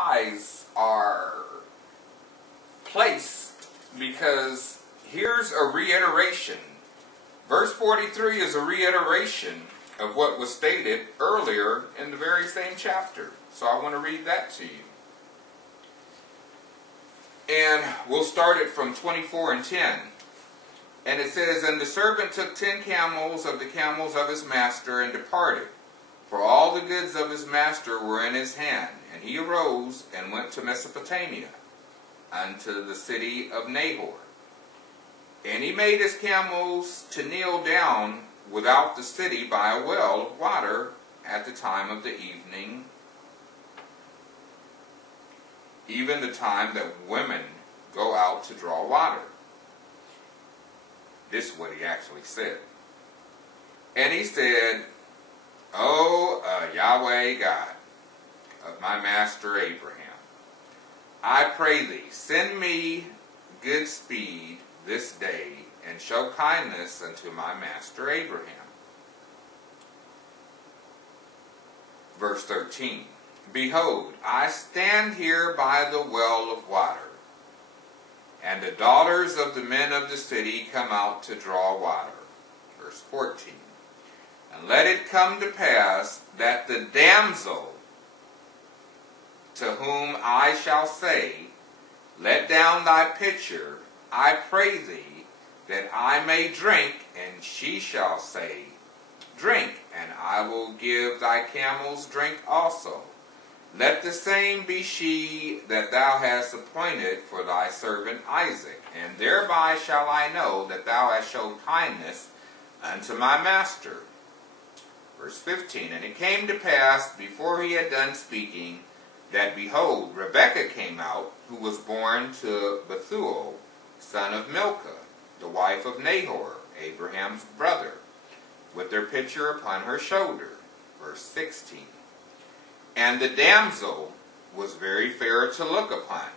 eyes are placed, because here's a reiteration. Verse 43 is a reiteration of what was stated earlier in the very same chapter. So I want to read that to you. And we'll start it from 24 and 10. And it says, "And the servant took 10 camels of the camels of his master and departed. For all the goods of his master were in his hand. And he arose and went to Mesopotamia, unto the city of Nahor. And he made his camels to kneel down without the city by a well of water at the time of the evening, even the time that women go out to draw water." This is what he actually said. "And he said, O Yahweh God of my master Abraham, I pray thee, send me good speed this day, and show kindness unto my master Abraham." Verse 13. "Behold, I stand here by the well of water, and the daughters of the men of the city come out to draw water." Verse 14. "And let it come to pass that the damsel to whom I shall say, Let down thy pitcher, I pray thee, that I may drink, and she shall say, Drink, and I will give thy camels drink also. Let the same be she that thou hast appointed for thy servant Isaac, and thereby shall I know that thou hast showed kindness unto my master." Verse 15. "And it came to pass, before he had done speaking, that behold, Rebekah came out, who was born to Bethuel, son of Milcah, the wife of Nahor, Abraham's brother, with her pitcher upon her shoulder." Verse 16. "And the damsel was very fair to look upon,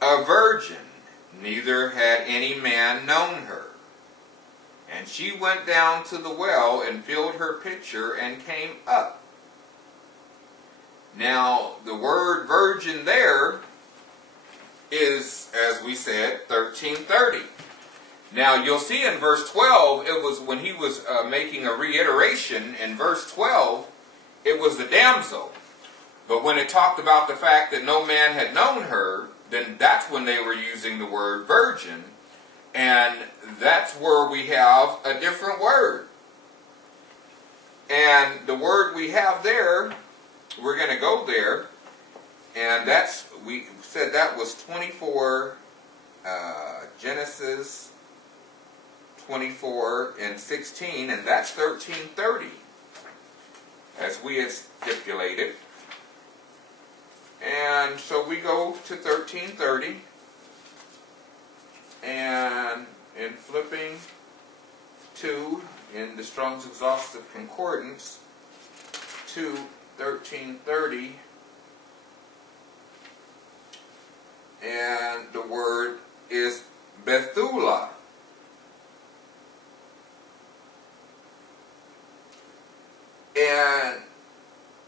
a virgin, neither had any man known her. And she went down to the well and filled her pitcher and came up." Now, the word virgin there is, as we said, 1330. Now, you'll see in verse 12, it was when he was making a reiteration. In verse 12, it was the damsel. But when it talked about the fact that no man had known her, then that's when they were using the word virgin. And that's where we have a different word. And the word we have there, we're going to go there. And that's, we said that was 24, Genesis 24 and 16, and that's 1330, as we had stipulated. And so we go to 1330, and in flipping to, in the Strong's Exhaustive Concordance, to 1330, and the word is Bethulah. And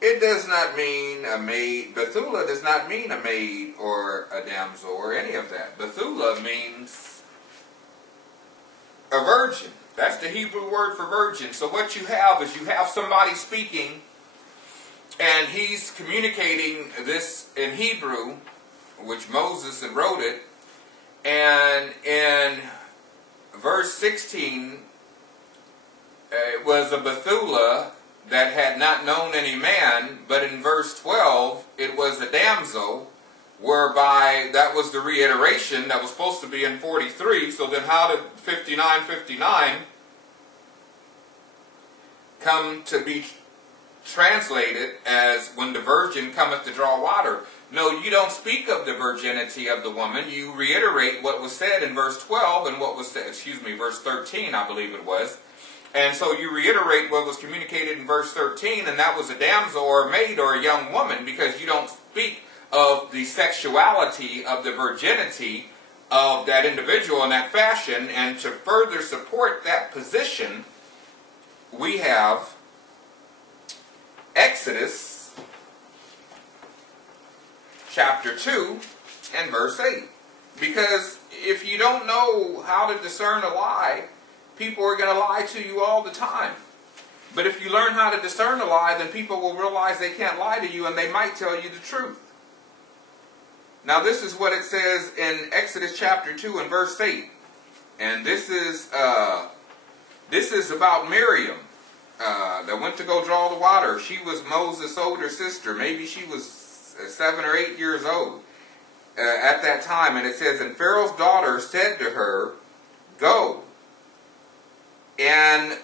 it does not mean a maid. Bethulah does not mean a maid or a damsel or any of that. Bethulah means a virgin. That's the Hebrew word for virgin. So what you have is you have somebody speaking, and he's communicating this in Hebrew, which Moses had wrote it. And in verse 16, it was a Bethulah that had not known any man, but in verse 12, it was a damsel, whereby that was the reiteration that was supposed to be in 43. So then how did 59:59 come to be translated as when the virgin cometh to draw water? No, you don't speak of the virginity of the woman. You reiterate what was said in verse 12 and what was said, verse 13, I believe it was. And so you reiterate what was communicated in verse 13, and that was a damsel or a maid or a young woman, because you don't speak of the sexuality of the virginity of that individual in that fashion. And to further support that position, we have Exodus chapter 2 and verse 8. Because if you don't know how to discern a lie, people are going to lie to you all the time. But if you learn how to discern a lie, then people will realize they can't lie to you, and they might tell you the truth. Now this is what it says in Exodus chapter 2 and verse 8. And this is about Miriam that went to go draw the water. She was Moses' older sister. Maybe she was 7 or 8 years old at that time. And it says, and Pharaoh's daughter said to her, go. And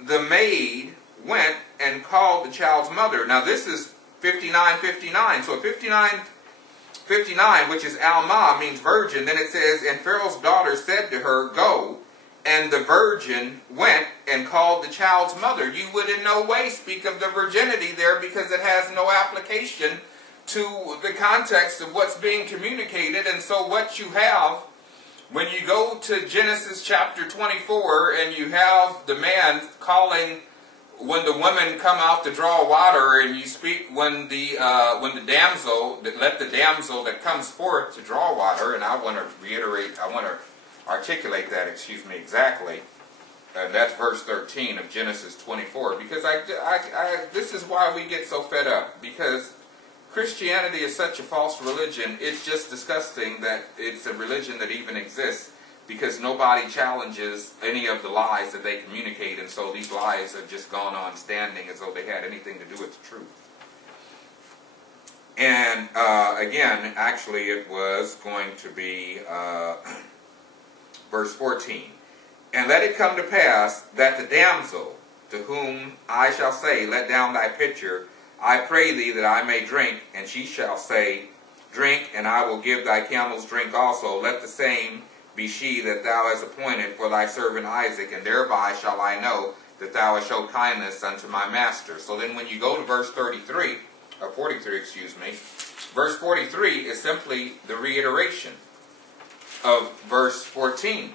the maid went and called the child's mother. Now this is 59:59. So 59:59, which is Alma, means virgin. Then it says, and Pharaoh's daughter said to her, go. And the virgin went and called the child's mother. You would in no way speak of the virginity there, because it has no application to the context of what's being communicated. And so what you have, when you go to Genesis chapter 24 and you have the man calling when the women come out to draw water, and you speak when the damsel, let the damsel that comes forth to draw water, and I want to articulate that, exactly. And that's verse 13 of Genesis 24, because this is why we get so fed up, because Christianity is such a false religion. It's just disgusting that it's a religion that even exists, because nobody challenges any of the lies that they communicate, and so these lies have just gone on standing as though they had anything to do with the truth. And again, actually it was going to be verse 14. And let it come to pass that the damsel, to whom I shall say, let down thy pitcher, I pray thee that I may drink, and she shall say, drink, and I will give thy camels drink also. Let the same be she that thou hast appointed for thy servant Isaac, and thereby shall I know that thou hast showed kindness unto my master. So then when you go to verse 43, or 43, verse 43 is simply the reiteration of verse 14.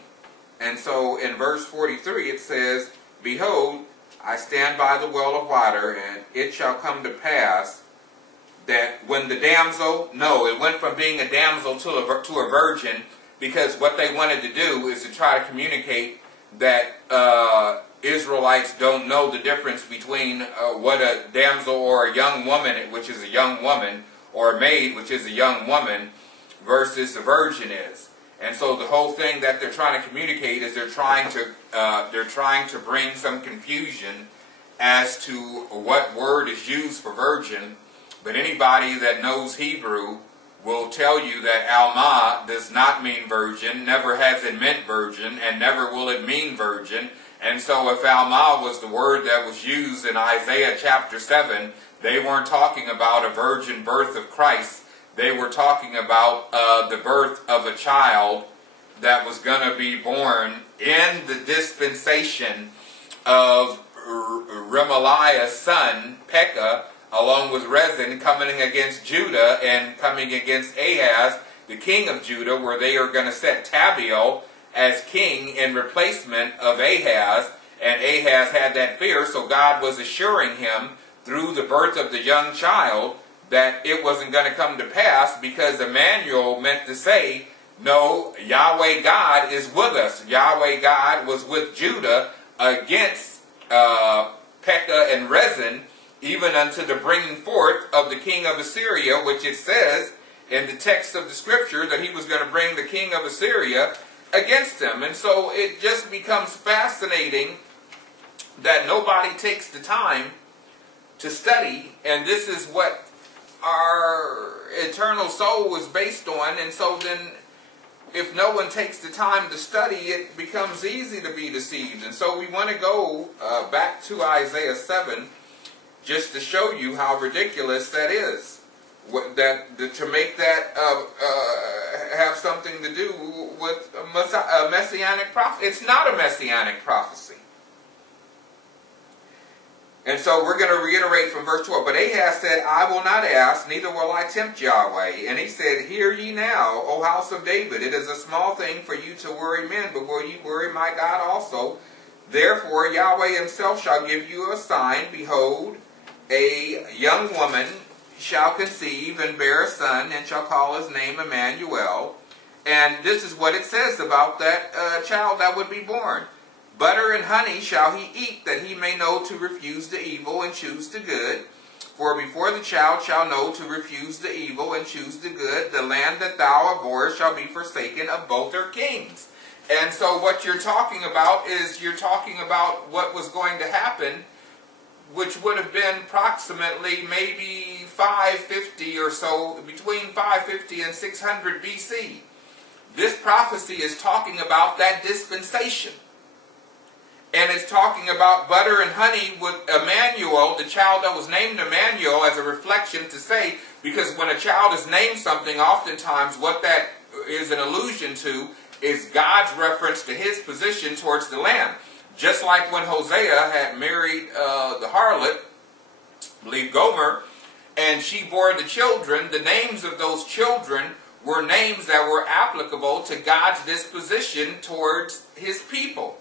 And so in verse 43 it says, behold, I stand by the well of water, and it shall come to pass that when the damsel, no, it went from being a damsel to a virgin, because what they wanted to do is to try to communicate that Israelites don't know the difference between what a damsel or a young woman, which is a young woman, or a maid, which is a young woman, versus a virgin is. And so the whole thing that they're trying to communicate is they're trying to bring some confusion as to what word is used for virgin. But anybody that knows Hebrew will tell you that Alma does not mean virgin, never has it meant virgin, and never will it mean virgin. And so if Alma was the word that was used in Isaiah chapter 7, they weren't talking about a virgin birth of Christ. They were talking about the birth of a child that was going to be born in the dispensation of Remaliah's son, Pekah, along with Rezin, coming against Judah and coming against Ahaz, the king of Judah, where they are going to set Tabiel as king in replacement of Ahaz. And Ahaz had that fear, so God was assuring him through the birth of the young child that it wasn't going to come to pass, because Emmanuel meant to say, no, Yahweh God is with us. Yahweh God was with Judah against Pekah and Rezin, even unto the bringing forth of the king of Assyria, which it says in the text of the scripture that he was going to bring the king of Assyria against them. And so it just becomes fascinating that nobody takes the time to study, and this is what our eternal soul is based on. And so then if no one takes the time to study, it becomes easy to be deceived. And so we want to go back to Isaiah 7 just to show you how ridiculous that is. To make that have something to do with a messianic prophecy. It's not a messianic prophecy. And so we're going to reiterate from verse 12. But Ahaz said, I will not ask, neither will I tempt Yahweh. And he said, hear ye now, O house of David. It is a small thing for you to worry men, but will ye worry my God also? Therefore Yahweh himself shall give you a sign. Behold, a young woman shall conceive and bear a son, and shall call his name Emmanuel. And this is what it says about that child that would be born. Butter and honey shall he eat, that he may know to refuse the evil and choose the good. For before the child shall know to refuse the evil and choose the good, the land that thou abhorrest shall be forsaken of both her kings. And so what you're talking about is you're talking about what was going to happen, which would have been approximately maybe 550 or so, between 550 and 600 BC. This prophecy is talking about that dispensation. And it's talking about butter and honey with Emmanuel, the child that was named Emmanuel, as a reflection to say, because when a child is named something, oftentimes what that is an allusion to is God's reference to his position towards the land. Just like when Hosea had married the harlot, I believe Gomer, and she bore the children, the names of those children were names that were applicable to God's disposition towards his people.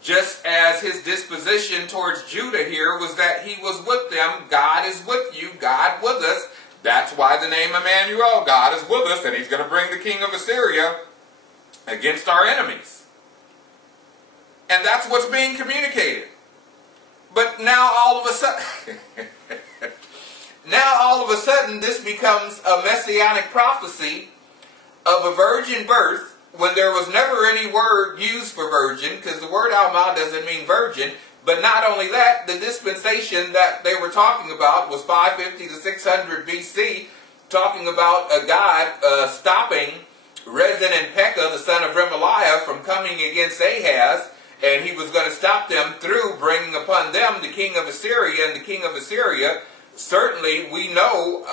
Just as his disposition towards Judah here was that he was with them. God is with you, God with us. That's why the name Emmanuel, God is with us, and he's going to bring the king of Assyria against our enemies. And that's what's being communicated. But now all of a sudden, this becomes a messianic prophecy of a virgin birth, when there was never any word used for virgin, because the word Alma doesn't mean virgin. But not only that, the dispensation that they were talking about was 550 to 600 BC, talking about a God stopping Rezin and Pekah, the son of Remaliah, from coming against Ahaz, and he was going to stop them through bringing upon them the king of Assyria. And the king of Assyria, certainly we know,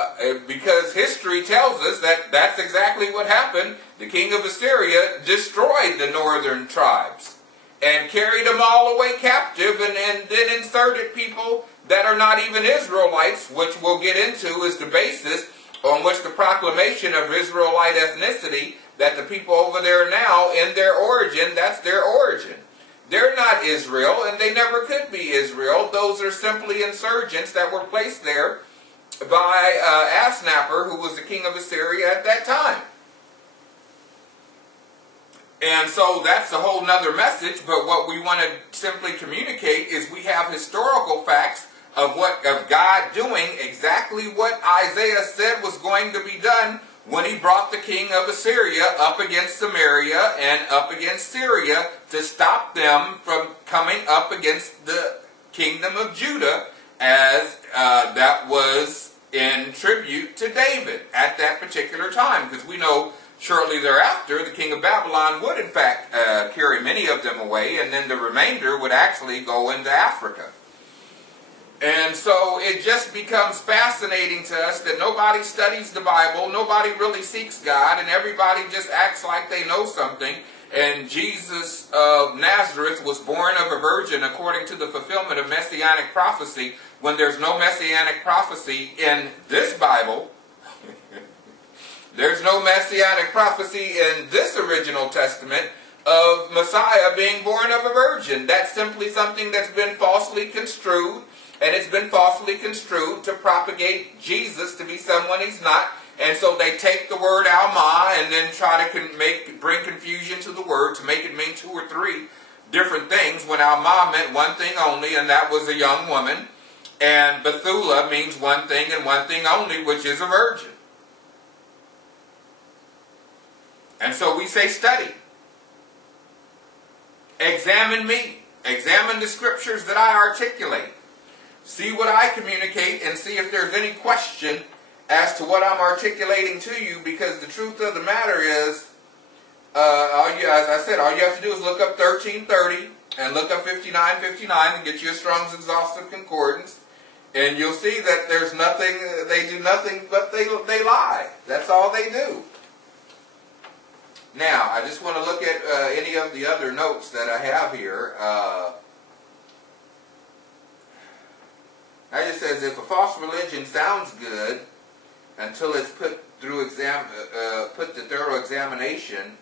because history tells us that that's exactly what happened. The king of Assyria destroyed the northern tribes and carried them all away captive, and then inserted people that are not even Israelites, which we'll get into is the basis on which the proclamation of Israelite ethnicity, that the people over there now, in their origin, that's their origin. They're not Israel, and they never could be Israel. Those are simply insurgents that were placed there by Asnapper, who was the king of Assyria at that time. And so that's a whole nother message, but what we want to simply communicate is we have historical facts of God doing exactly what Isaiah said was going to be done when he brought the king of Assyria up against Samaria and up against Syria to stop them from coming up against the kingdom of Judah, as that was in tribute to David at that particular time. Because we know shortly thereafter the king of Babylon would in fact carry many of them away, and then the remainder would actually go into Africa. And so it just becomes fascinating to us that nobody studies the Bible, nobody really seeks God, and everybody just acts like they know something. And Jesus of Nazareth was born of a virgin according to the fulfillment of messianic prophecy, when there's no messianic prophecy in this Bible. There's no messianic prophecy in this original testament of Messiah being born of a virgin. That's simply something that's been falsely construed. And it's been falsely construed to propagate Jesus to be someone he's not. And so they take the word Alma and then try to bring confusion to the word to make it mean 2 or 3 different things, when Alma meant one thing only, and that was a young woman. And Bethula means one thing and one thing only, which is a virgin. And so we say study. Examine me. Examine the scriptures that I articulate. See what I communicate and see if there's any question as to what I'm articulating to you, because the truth of the matter is, as I said, all you have to do is look up 1330 and look up 5959 and get you a Strong's Exhaustive Concordance, and you'll see that there's nothing, they do nothing but they lie. That's all they do. Now, I just want to look at any of the other notes that I have here. I just says, if a false religion sounds good until it's put through the thorough examination